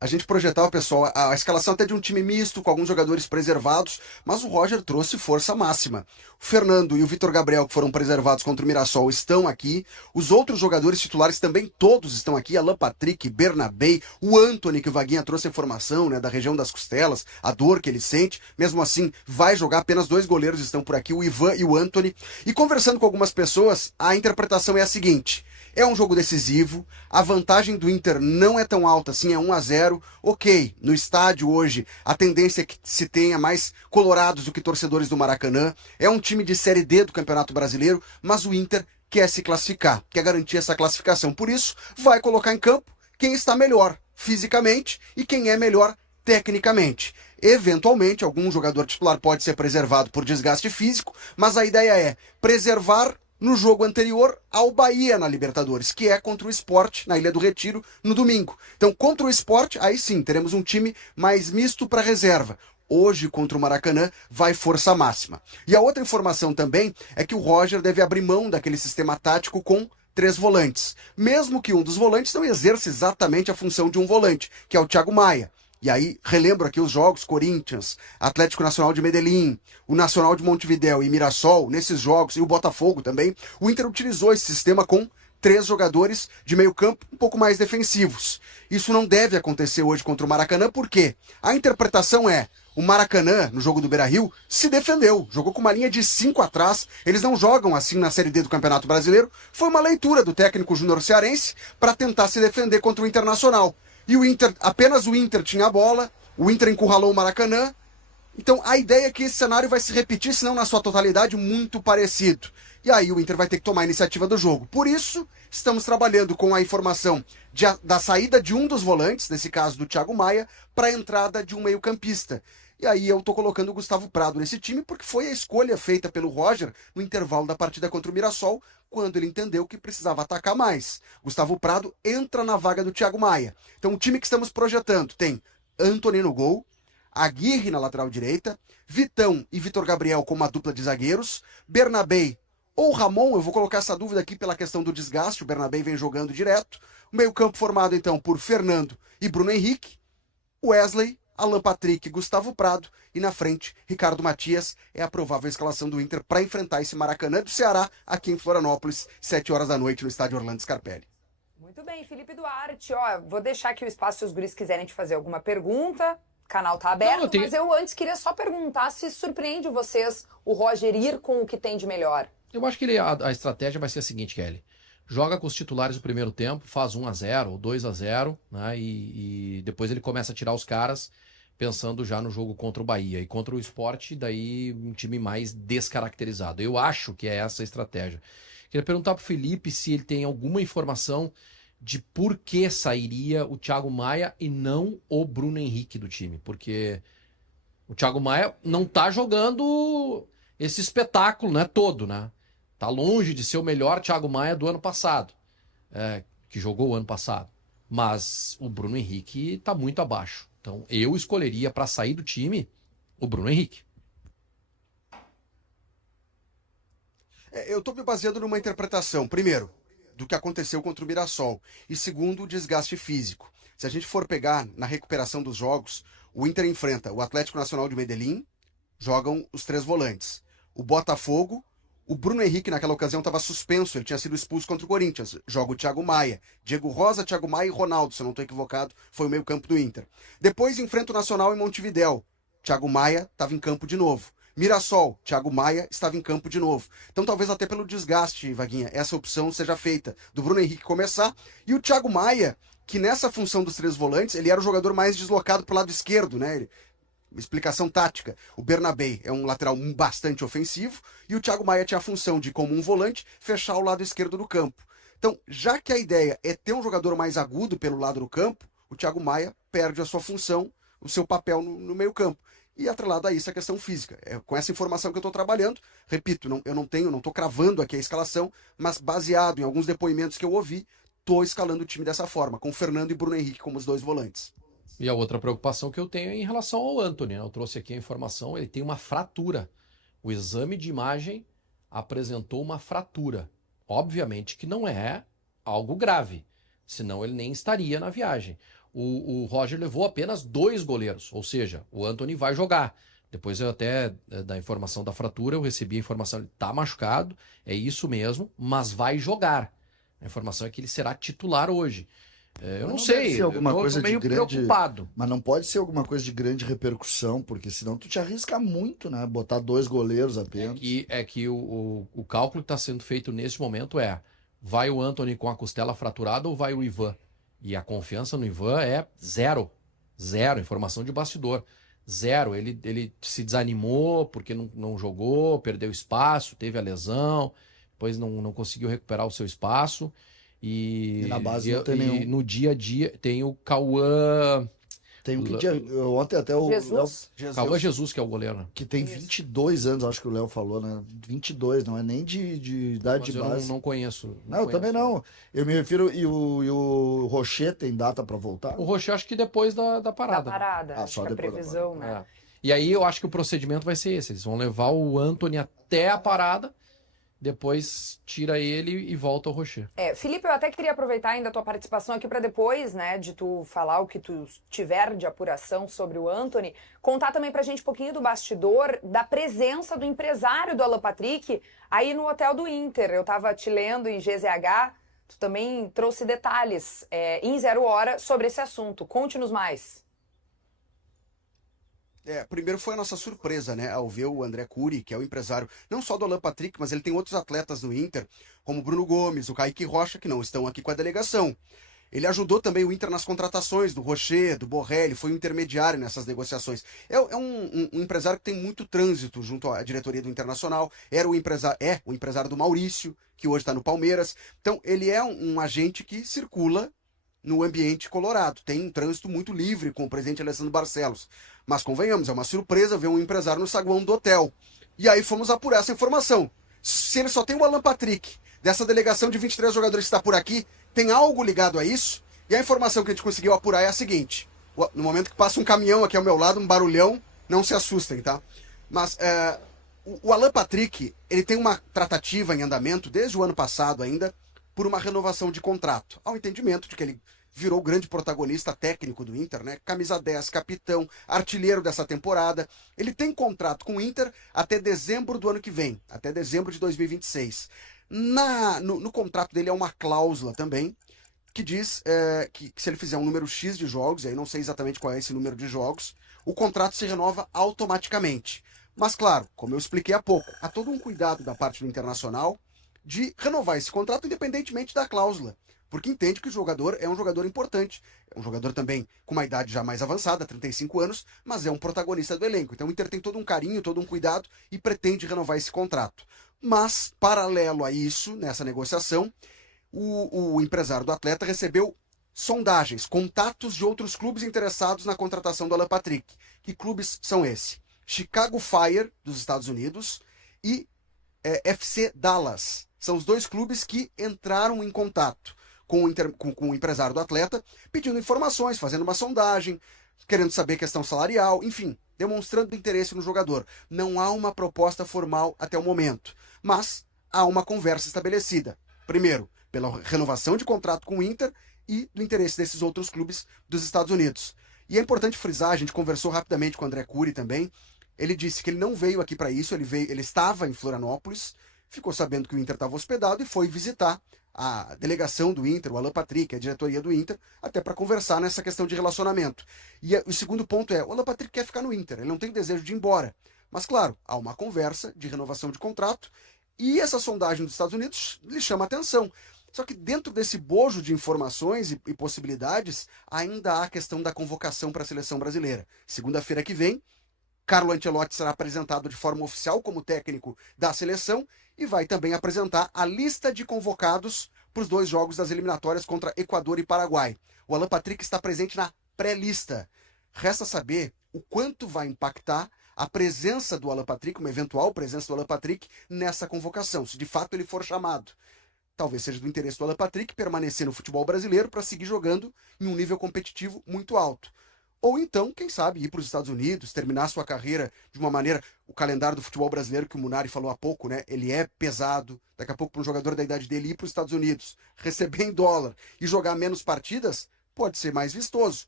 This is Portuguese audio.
a gente projetava, pessoal, a escalação até de um time misto, com alguns jogadores preservados, mas o Roger trouxe força máxima. O Fernando e o Vitor Gabriel, que foram preservados contra o Mirassol, estão aqui. Os outros jogadores titulares também todos estão aqui. Alan Patrick, Bernabei, o Antony, que o Vaguinha trouxe a informação, né, da região das costelas, a dor que ele sente. Mesmo assim, vai jogar. Apenas dois goleiros estão por aqui, o Ivan e o Antony. E conversando com algumas pessoas, a interpretação é a seguinte: é um jogo decisivo, a vantagem do Inter não é tão alta assim, é 1-0. Ok, no estádio hoje a tendência é que se tenha mais colorados do que torcedores do Maracanã. É um time de Série D do Campeonato Brasileiro, mas o Inter quer se classificar, quer garantir essa classificação. Por isso, vai colocar em campo quem está melhor fisicamente e quem é melhor tecnicamente. Eventualmente, algum jogador titular pode ser preservado por desgaste físico, mas a ideia é preservar no jogo anterior ao Bahia na Libertadores, que é contra o Sport na Ilha do Retiro no domingo. Então, contra o Sport, aí sim, teremos um time mais misto para reserva. Hoje, contra o Maracanã, vai força máxima. E a outra informação também é que o Roger deve abrir mão daquele sistema tático com três volantes. Mesmo que um dos volantes não exerça exatamente a função de um volante, que é o Thiago Maia. E aí, relembro aqui os jogos: Corinthians, Atlético Nacional de Medellín, o Nacional de Montevidéu e Mirassol. Nesses jogos, e o Botafogo também, o Inter utilizou esse sistema com três jogadores de meio campo um pouco mais defensivos. Isso não deve acontecer hoje contra o Maracanã, porque a interpretação é: o Maracanã, no jogo do Beira-Rio, se defendeu, jogou com uma linha de 5 atrás. Eles não jogam assim na Série D do Campeonato Brasileiro. Foi uma leitura do técnico júnior cearense para tentar se defender contra o Internacional. E o Inter, apenas o Inter tinha a bola, o Inter encurralou o Maracanã. Então a ideia é que esse cenário vai se repetir, se não na sua totalidade, muito parecido. E aí o Inter vai ter que tomar a iniciativa do jogo. Por isso, estamos trabalhando com a informação da saída de um dos volantes, nesse caso do Thiago Maia, para a entrada de um meio-campista. E aí eu tô colocando o Gustavo Prado nesse time, porque foi a escolha feita pelo Roger no intervalo da partida contra o Mirassol, quando ele entendeu que precisava atacar mais. Gustavo Prado entra na vaga do Thiago Maia. Então o time que estamos projetando tem Antony no gol, Aguirre na lateral direita, Vitão e Vitor Gabriel como uma dupla de zagueiros, Bernabei ou Ramon. Eu vou colocar essa dúvida aqui pela questão do desgaste, o Bernabei vem jogando direto. O meio-campo formado então por Fernando e Bruno Henrique, Wesley, Alan Patrick, Gustavo Prado e na frente Ricardo Matias. É a provável escalação do Inter para enfrentar esse Maracanã do Ceará aqui em Florianópolis, 7 horas da noite no estádio Orlando Scarpelli. Muito bem, Felipe Duarte. Ó, vou deixar aqui o espaço se os guris quiserem te fazer alguma pergunta. O canal tá aberto, Não, mas eu antes queria só perguntar se surpreende vocês o Roger ir com o que tem de melhor. Eu acho que a estratégia vai ser a seguinte, Kelly. Joga com os titulares no primeiro tempo, faz 1-0 ou 2-0, né? E depois ele começa a tirar os caras, pensando já no jogo contra o Bahia. E contra o Sport, daí um time mais descaracterizado. Eu acho que é essa a estratégia. Queria perguntar pro Felipe se ele tem alguma informação de por que sairia o Thiago Maia e não o Bruno Henrique do time. Porque o Thiago Maia não tá jogando esse espetáculo, né, todo, né? Tá longe de ser o melhor Thiago Maia do ano passado, que jogou o ano passado. Mas o Bruno Henrique tá muito abaixo. Então eu escolheria para sair do time o Bruno Henrique. Eu estou me baseando numa interpretação, primeiro, do que aconteceu contra o Mirassol, e segundo, o desgaste físico. Se a gente for pegar na recuperação dos jogos, o Inter enfrenta o Atlético Nacional de Medellín, jogam os três volantes. O Botafogo, o Bruno Henrique naquela ocasião estava suspenso, ele tinha sido expulso contra o Corinthians. Joga o Thiago Maia, Diego Rosa, Thiago Maia e Ronaldo, se eu não estou equivocado, foi o meio campo do Inter. Depois enfrenta o Nacional em Montevidéu. Thiago Maia estava em campo de novo. Mirassol, Thiago Maia estava em campo de novo. Então talvez até pelo desgaste, Vaguinha, essa opção seja feita do Bruno Henrique começar. E o Thiago Maia, que nessa função dos três volantes, ele era o jogador mais deslocado para o lado esquerdo, né? Explicação tática: o Bernabei é um lateral bastante ofensivo e o Thiago Maia tinha a função de, como um volante, fechar o lado esquerdo do campo. Então, já que a ideia é ter um jogador mais agudo pelo lado do campo, o Thiago Maia perde a sua função, o seu papel no meio campo. E atrelado a isso a questão física. É com essa informação que eu estou trabalhando. Repito, eu não estou cravando aqui a escalação, mas baseado em alguns depoimentos que eu ouvi, estou escalando o time dessa forma, com Fernando e Bruno Henrique como os dois volantes. E a outra preocupação que eu tenho é em relação ao Antony, né? Eu trouxe aqui a informação, ele tem uma fratura. O exame de imagem apresentou uma fratura. Obviamente que não é algo grave, senão ele nem estaria na viagem. o Roger levou apenas 2 goleiros, ou seja, o Antony vai jogar. Depois eu até, da informação da fratura, eu recebi a informação, ele tá machucado, é isso mesmo, mas vai jogar. A informação é que ele será titular hoje. Eu não Mas deve sei, ser alguma eu tô coisa de meio grande. preocupado. Mas não pode ser alguma coisa de grande repercussão, porque senão tu te arrisca muito, né? Botar 2 goleiros apenas. Que o cálculo que está sendo feito nesse momento vai o Antony com a costela fraturada ou vai o Ivan? E a confiança no Ivan é zero. Zero, informação de bastidor. Zero. Ele se desanimou porque não jogou, perdeu espaço, teve a lesão, depois não conseguiu recuperar o seu espaço. E na base não tem nenhum. No dia a dia tem o Cauã. Tem um que ontem até o Jesus. Cauã Jesus, que é o goleiro, né? que tem 22 anos, acho que o Léo falou, né? 22, não é nem de idade Mas de eu base. não conheço. Não, eu também não. Eu me refiro, e o Rocher tem data para voltar? O Rocher acho que depois da parada. Da parada. Ah, Acho só que a depois da previsão, né? É. E aí eu acho que o procedimento vai ser esse. Eles vão levar o Antony até a parada, depois tira ele e volta o Rocher. Felipe, eu até queria aproveitar ainda a tua participação aqui para depois, né, de tu falar o que tu tiver de apuração sobre o Antony, contar também pra gente um pouquinho do bastidor, da presença do empresário do Alan Patrick aí no hotel do Inter. Eu tava te lendo em GZH, tu também trouxe detalhes em 0 hora sobre esse assunto. Conte-nos mais. Primeiro foi a nossa surpresa, né, ao ver o André Curi, que é o empresário não só do Alan Patrick, mas ele tem outros atletas no Inter, como o Bruno Gomes, o Kaique Rocha, que não estão aqui com a delegação. Ele ajudou também o Inter nas contratações do Rocher, do Borrelli, foi um intermediário nessas negociações. É um empresário que tem muito trânsito junto à diretoria do Internacional, é o empresário do Maurício, que hoje está no Palmeiras. Então ele é um agente que circula no ambiente colorado, tem um trânsito muito livre com o presidente Alessandro Barcelos. Mas convenhamos, é uma surpresa ver um empresário no saguão do hotel. E aí fomos apurar essa informação. Se ele só tem o Alan Patrick, dessa delegação de 23 jogadores que está por aqui, tem algo ligado a isso? E a informação que a gente conseguiu apurar é a seguinte. No momento que passa um caminhão aqui ao meu lado, um barulhão, não se assustem, tá? Mas o Alan Patrick, ele tem uma tratativa em andamento, desde o ano passado ainda, por uma renovação de contrato. Ao entendimento de que ele virou grande protagonista técnico do Inter, né? Camisa 10, capitão, artilheiro dessa temporada. Ele tem contrato com o Inter até dezembro do ano que vem, até dezembro de 2026. No contrato dele há uma cláusula também, que diz que se ele fizer um número X de jogos, e aí não sei exatamente qual é esse número de jogos, o contrato se renova automaticamente. Mas claro, como eu expliquei há pouco, há todo um cuidado da parte do Internacional de renovar esse contrato independentemente da cláusula, porque entende que o jogador é um jogador importante, é um jogador também com uma idade já mais avançada, 35 anos, mas é um protagonista do elenco. Então o Inter tem todo um carinho, todo um cuidado e pretende renovar esse contrato. Mas, paralelo a isso, nessa negociação, o empresário do atleta recebeu sondagens, contatos de outros clubes interessados na contratação do Alan Patrick. Que clubes são esses? Chicago Fire, dos Estados Unidos, e FC Dallas. São os 2 clubes que entraram em contato com o empresário do atleta, pedindo informações, fazendo uma sondagem, querendo saber questão salarial, enfim, demonstrando interesse no jogador. Não há uma proposta formal até o momento, mas há uma conversa estabelecida. Primeiro, pela renovação de contrato com o Inter e do interesse desses outros clubes dos Estados Unidos. E é importante frisar, a gente conversou rapidamente com o André Curi também, ele disse que ele não veio aqui para isso, ele estava em Florianópolis, ficou sabendo que o Inter estava hospedado e foi visitar a delegação do Inter, o Alan Patrick, a diretoria do Inter, até para conversar nessa questão de relacionamento. E o segundo ponto o Alan Patrick quer ficar no Inter, ele não tem desejo de ir embora. Mas claro, há uma conversa de renovação de contrato e essa sondagem dos Estados Unidos lhe chama a atenção. Só que dentro desse bojo de informações e possibilidades, ainda há a questão da convocação para a seleção brasileira. Segunda-feira que vem, Carlo Ancelotti será apresentado de forma oficial como técnico da seleção e vai também apresentar a lista de convocados para os 2 jogos das eliminatórias contra Equador e Paraguai. O Alan Patrick está presente na pré-lista. Resta saber o quanto vai impactar a presença do Alan Patrick, uma eventual presença do Alan Patrick nessa convocação, se de fato ele for chamado. Talvez seja do interesse do Alan Patrick permanecer no futebol brasileiro para seguir jogando em um nível competitivo muito alto. Ou então, quem sabe, ir para os Estados Unidos, terminar sua carreira de uma maneira... O calendário do futebol brasileiro, que o Munari falou há pouco, né? Ele é pesado. Daqui a pouco, para um jogador da idade dele ir para os Estados Unidos, receber em dólar e jogar menos partidas, pode ser mais vistoso.